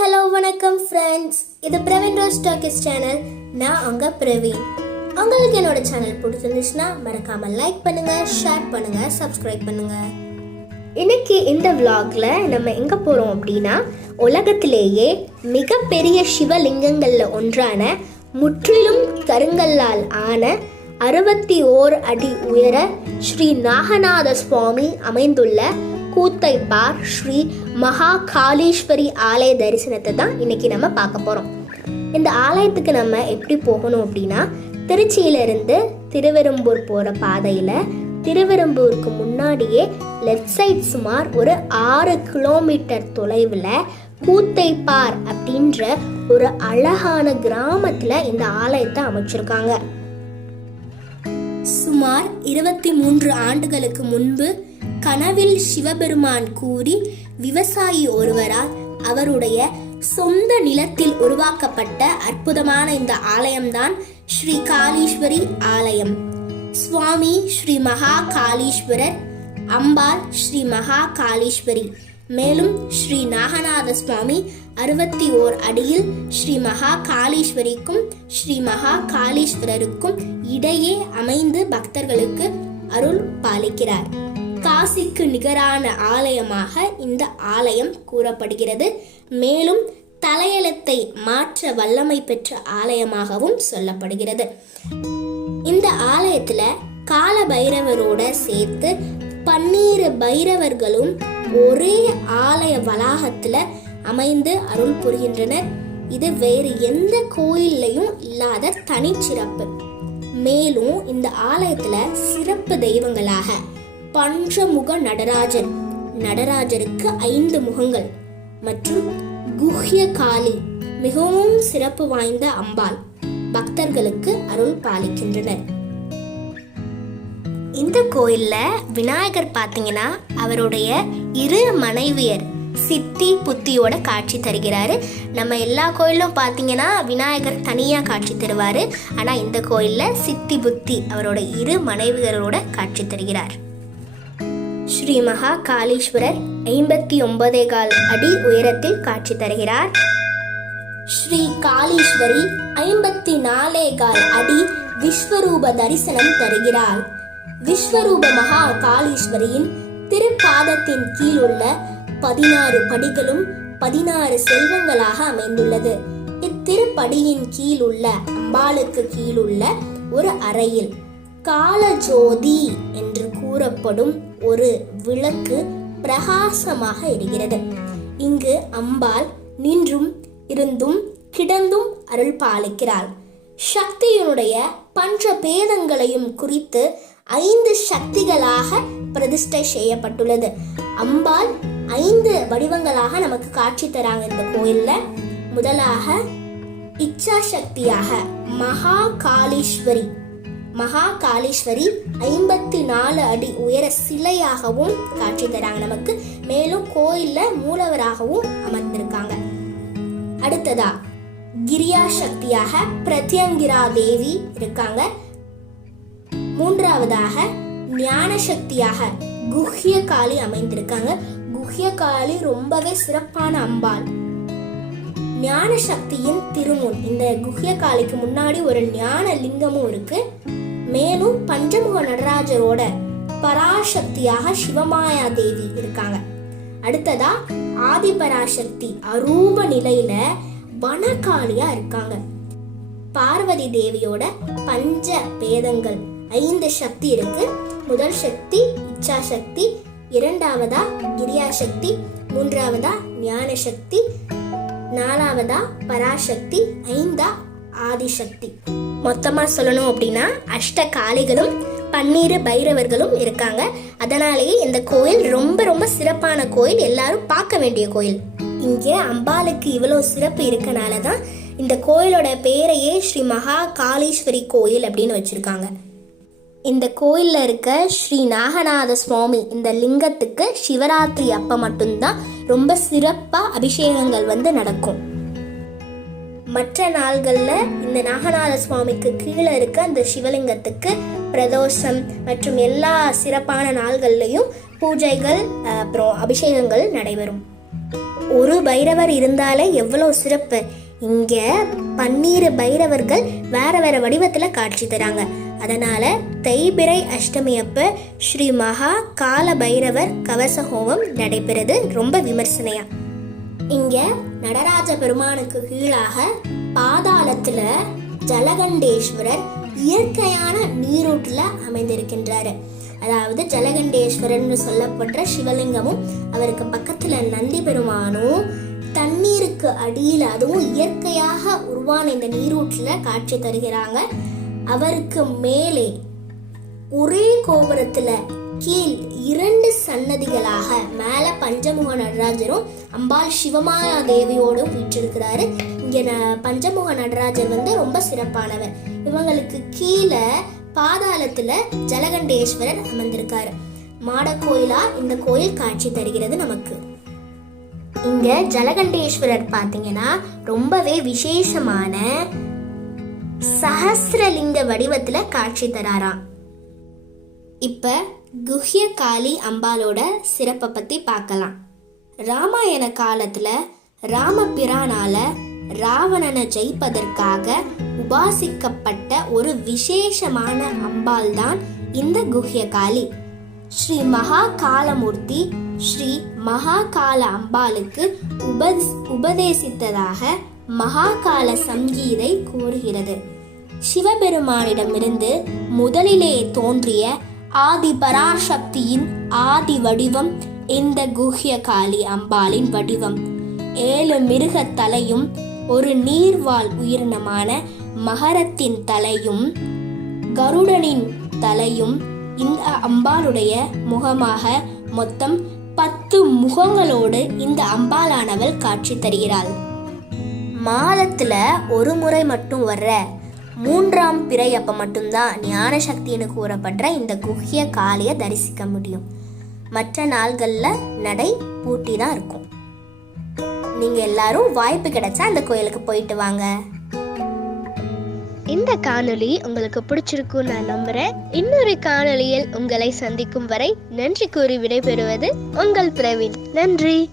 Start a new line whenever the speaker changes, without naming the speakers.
Hello வணக்கம் friends இது Praveen rose talkies channel நான் அங்க பிரவீன் உங்களுக்கு என்னோட சேனல் பிடிச்சிருந்துச்சுன்னா மறக்காம லைக் பண்ணுங்க ஷேர் பண்ணுங்க சப்ஸ்கிரைப் பண்ணுங்க. இன்னைக்கு இந்த vlogல நம்ம எங்க போறோம் அப்படின்னா உலகத்திலேயே மிகப்பெரிய சிவலிங்கங்கள்ல ஒன்றான முற்றிலும் கருங்கல்லால் ஆன அறுபத்தி ஓர் அடி உயர ஸ்ரீ நாகநாத சுவாமி அமைந்துள்ள கூத்தைப்பார் ஸ்ரீ மகா காளீஸ்வரி ஆலய தரிசனத்தை தான் இன்னைக்கு நம்ம பார்க்க போகிறோம் இந்த ஆலயத்துக்கு நம்ம எப்படி போகணும் அப்படின்னா திருச்சியிலிருந்து திருவெரும்பூர் போகிற பாதையில் திருவெரும்பூருக்கு முன்னாடியே லெஃப்ட் சைட் சுமார் ஒரு ஆறு கிலோமீட்டர் தொலைவில் கூத்தைப்பார் அப்படின்ற ஒரு அழகான கிராமத்தில் இந்த ஆலயத்தை அமைச்சிருக்காங்க. சுமார் இருபத்தி மூன்று ஆண்டுகளுக்கு முன்பு கனவில் சிவபெருமான் கூறி விவசாயி ஒருவரால் அவருடைய சொந்த நிலத்தில் உருவாக்கப்பட்ட அற்புதமான இந்த ஆலயம்தான் ஸ்ரீ காளீஸ்வரி ஆலயம். சுவாமி ஸ்ரீ மகா காளீஸ்வரர் அம்பாள் ஸ்ரீ மகா காளீஸ்வரி மேலும் ஸ்ரீ நாகநாத சுவாமி அறுபத்தி ஓர் அடியில் ஸ்ரீ மகா காளீஸ்வரிக்கும் ஸ்ரீ மகா காளீஸ்வரருக்கும் இடையே அமைந்து பக்தர்களுக்கு அருள் பாலிக்கிறார். காசிக்கு நிகரான ஆலயமாக இந்த ஆலயம் கூறப்படுகிறது. மேலும் தலையெழுத்தை மாற்ற வல்லமை பெற்ற ஆலயமாகவும் சொல்லப்படுகிறது. இந்த ஆலயத்துல கால பைரவரோட சேர்த்து பன்னீர் பைரவர்களும் ஒரே ஆலய வளாகத்துல அமைந்து அருள் புரிகின்றனர். இது வேறு எந்த கோயில்லையும் இல்லாத தனிச்சிறப்பு. மேலும் இந்த ஆலயத்துல சிறப்பு தெய்வங்களாக பஞ்சமுக நடராஜர் நடராஜருக்கு ஐந்து முகங்கள் மற்றும் குஹ்ய காளி மிகவும் சிறப்பு வாய்ந்த அம்பாள். பக்தர்களுக்கு அருள் பாலிக்கின்றனர். இந்த கோயில்ல விநாயகர் பார்த்தீங்கன்னா அவருடைய இரு மனைவியர் சித்தி புத்தியோட காட்சி தருகிறாரு. நம்ம எல்லா கோயிலும் பார்த்தீங்கன்னா விநாயகர் தனியாக காட்சி தருவார். ஆனால் இந்த கோயிலில் சித்தி புத்தி அவரோட இரு மனைவியரோட காட்சி தருகிறார். ஸ்ரீ மகா காளீஸ்வரர் ஐம்பத்தி ஒன்பதே கால் அடி உயரத்தில் காட்சி தருகிறார். ஸ்ரீ காளீஸ்வரி ஐம்பத்தி நாலே கால் அடி விஸ்வரூப தரிசனம் தருகிறாள். விஸ்வரூப மகா காளீஸ்வரியின் திருப்பாதத்தின் கீழ் உள்ள பதினாறு படிகளும் பதினாறு செல்வங்களாக அமைந்துள்ளது. இத்திருப்படியின் கீழ் உள்ள அம்பாளுக்கு கீழ் உள்ள ஒரு அறையில் காலஜோதி என்று கூறப்படும் ஒரு விளக்கு பிரகாசமாக இருக்கிறது இங்கு அம்பாள் நின்றும் இருந்தும் கிடந்தும் அருள் பாலிக்கிறாள். சக்தியினுடைய பஞ்ச பேதங்களையும் குறித்து ஐந்து சக்திகளாக பிரதிஷ்டை செய்யப்பட்டுள்ளது. அம்பாள் ஐந்து வடிவங்களாக நமக்கு காட்சி தராங்க இந்த கோயில்ல. முதலாக இச்சா சக்தியாக மகா காளீஸ்வரி மகா காளீஸ்வரி ஐம்பத்தி நாலு அடி உயர சிலையாகவும் காட்சி தராங்க நமக்கு. மேலும் கோயில்ல மூலவராகவும் அமர்ந்திருக்காங்க. அடுத்ததா கிரியா சக்தியாக பிரத்யங்கிரா தேவி இருக்காங்க. மூன்றாவதாக ஞான சக்தியாக குஹ்ய காளி அமைந்திருக்காங்க. குஹ்ய காளி ரொம்பவே சிறப்பான அம்பாள். ஞான சக்தியின் திருமுன் இந்த குஹ்ய காளிக்கு முன்னாடி ஒரு ஞான லிங்கமும் இருக்கு. மேலும் பஞ்சமுக நடராஜரோட பராசக்தியாக சிவமாயா தேவி இருக்காங்க. அடுத்ததா ஆதிபராசக்தி அரூப நிலையில வனகாளியா இருக்காங்க. பார்வதி தேவியோட பஞ்ச பேதங்கள் ஐந்து சக்தி இருக்கு. முதல் சக்தி இச்சா சக்தி இரண்டாவதா கிரியா சக்தி மூன்றாவதா ஞான சக்தி நாலாவதா பராசக்தி ஐந்தா ஆதிசக்தி. மொத்தமாக சொல்லணும் அப்படின்னா அஷ்ட காளிகளும் பன்னீர் பைரவர்களும் இருக்காங்க. அதனாலேயே இந்த கோயில் ரொம்ப ரொம்ப சிறப்பான கோயில். எல்லாரும் பார்க்க வேண்டிய கோயில். இங்கே அம்பாளுக்கு இவ்வளோ சிறப்பு இருக்கனால தான் இந்த கோயிலோட பேரையே ஸ்ரீ மகா காளீஸ்வரி கோயில் அப்படின்னு வச்சுருக்காங்க. இந்த கோயிலில் இருக்க ஸ்ரீ நாகநாத சுவாமி இந்த லிங்கத்துக்கு சிவராத்திரி அப்போ மட்டும்தான் ரொம்ப சிறப்பாக அபிஷேகங்கள் வந்து நடக்கும். மற்ற நாள்களில் இந்த நாகநாத சுவாமிக்கு கீழே இருக்க அந்த சிவலிங்கத்துக்கு பிரதோஷம் மற்றும் எல்லா சிறப்பான நாள்கள்லையும் பூஜைகள் அப்புறம் அபிஷேகங்கள் நடைபெறும். ஒரு பைரவர் இருந்தாலே எவ்வளோ சிறப்பு. இங்கே பன்னீர் பைரவர்கள் வேற வேற வடிவத்தில் காட்சி தராங்க. அதனால தைபிரை அஷ்டமி அப்ப ஸ்ரீ மகா கால பைரவர் கவச ஹோமம் நடைபெறுது. ரொம்ப விமர்சனையாக இங்க நடராஜ பெருமானுக்கு கீழாக பாதாளத்துல ஜலகண்டேஸ்வரர் இயற்கையான நீரூட்டில் அமைந்திருக்கின்றாரு. அதாவது ஜலகண்டேஸ்வரன் சொல்லப்படுற சிவலிங்கமும் அவருக்கு பக்கத்துல நந்தி பெருமானும் தண்ணீருக்கு அடியில் அதுவும் இயற்கையாக உருவான இந்த நீரூட்டில் காட்சி தருகிறாங்க. அவருக்கு மேலே ஒரே கோபுரத்தில் கீழ் இரண்டு சன்னதிகளாக மேலே பஞ்சமுக நடராஜரும் அம்பாள் சிவமாயா தேவியோடும் வீற்றிருக்கிறாரு. இங்கே ந- பஞ்சமுக நடராஜர் வந்து ரொம்ப சிறப்பானவர். இவங்களுக்கு கீழே பாதாளத்துல ஜலகண்டேஸ்வரர் அமர்ந்திருக்காரு. மாடக்கோயிலா இந்த கோயில் காட்சி தருகிறது நமக்கு. இங்க ஜலகண்டேஸ்வரர் பார்த்தீங்கன்னா ரொம்பவே விசேஷமான சஹஸ்ரலிங்க வடிவத்துல காட்சி தராராம். இப்ப குஹ்ய காளி அம்பாலோட சிறப்பை பத்தி பார்க்கலாம். ராமாயண காலத்துல ராமபிரானால ராவணனை ஜெயிப்பதற்காக உபாசிக்கப்பட்ட ஒரு விசேஷமான அம்பாள் தான் இந்த குஹ்ய காளி ஸ்ரீ மகா காலமூர்த்தி ஸ்ரீ மகா கால அம்பாளுக்கு உப உபதேசித்ததாக மகாகால சங்கீதை கூறுகிறது. சிவபெருமானிடமிருந்து முதலிலே தோன்றிய ஆதி பராசக்தியின் ஆதி வடிவம் இந்த குஹிய காளி அம்பாளின் வடிவம். ஏழு மிருக தலையும் ஒரு நீர்வாழ் உயிரினமான மகரத்தின் தலையும் கருடனின் தலையும் இந்த அம்பாளுடைய முகமாக மொத்தம் பத்து முகங்களோடு இந்த அம்பாளானவள் காட்சி தருகிறாள். மாதத்துல ஒரு முறை மட்டும் வர்ற மூன்றாம் பிறை அப்ப மட்டும்தான் ஞான சக்தின்னு கூறப்படுற இந்த குஹ்ய காளியை தரிசிக்க முடியும். மற்ற நாள்கள்ல நடை பூட்டி தான் இருக்கும். நீங்க எல்லாரும் வாய்ப்பு கிடைச்சா அந்த கோயிலுக்கு போயிட்டு வாங்க.
இந்த காணொளி உங்களுக்கு பிடிச்சிருக்கும் நான் நம்புறேன். இன்னொரு காணொளியில் உங்களை சந்திக்கும் வரை நன்றி கூறி விடைபெறுவது உங்கள் பிரவீன். நன்றி.